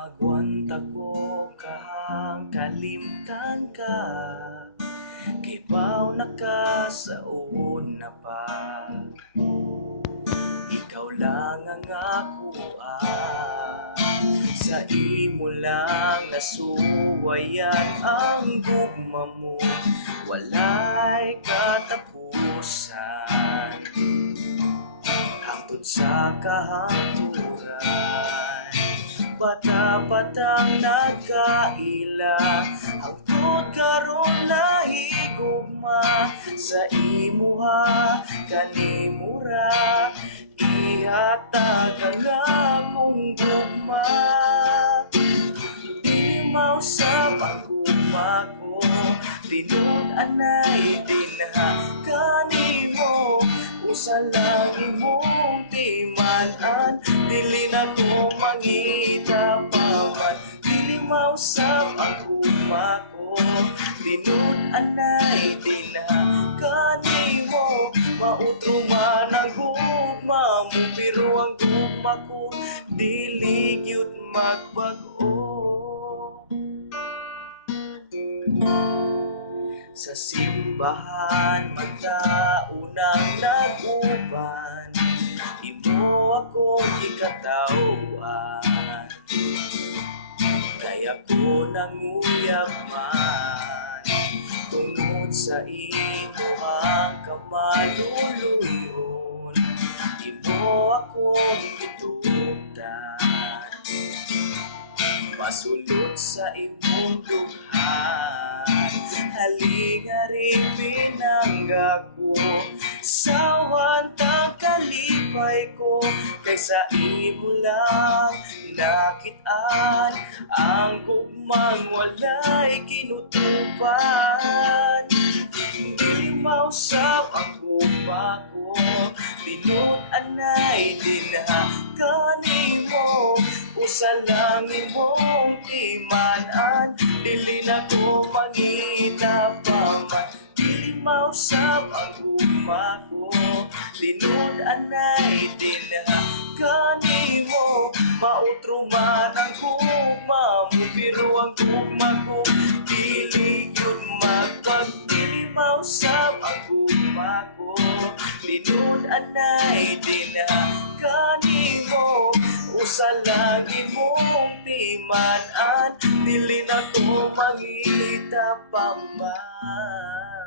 Agwanta ko kahang kalimtan ka, kay baw na ka sa una pa. Ikaw lang ang akuan, sa imo lang nasuwayan ang gugma mo, walay katapusan hangtod sa kahangturan. Bata-batang nagkaila, hangtod karon nahigugma sa imuha kanimura, ihatag ang akong gugma. Di mausap ang gugma ko, tinud anay dinha kanimo, usa lang imong timan-an, dili na ko mangita pa man. Dili mausap ang gugma ko, tinud anay dinha kanimo, mautro man ang gugma mo, pero ang gugma ko dili gyud magbag-o. Sa simbahan magtaunang nag-uban, imo akong gikatawhan, kay ako nanguyab man tungod sa imo ang kamaluluyon. Imo akong gitugtan, masulod sa imong dughan, halinga rin pinangga ko, sawan tang kalipay ko, kay sa imo lang nakit-an ang gugmang walay kinutupan. Dili mausap ang gugma ko, tinud anay dinha kanimo, usa lang imong timan-an, dili na ko mangita pa man. Dili mausap ang gugma ko, tinud anay dinha kanimo, mautro man ang gugma mo, pero ang gugma ko dili yun magpag. Dili mausap ang gugma ko, tinud anay dinha kanimo, usa lang imong timan-an, dili na ko mangita pa man.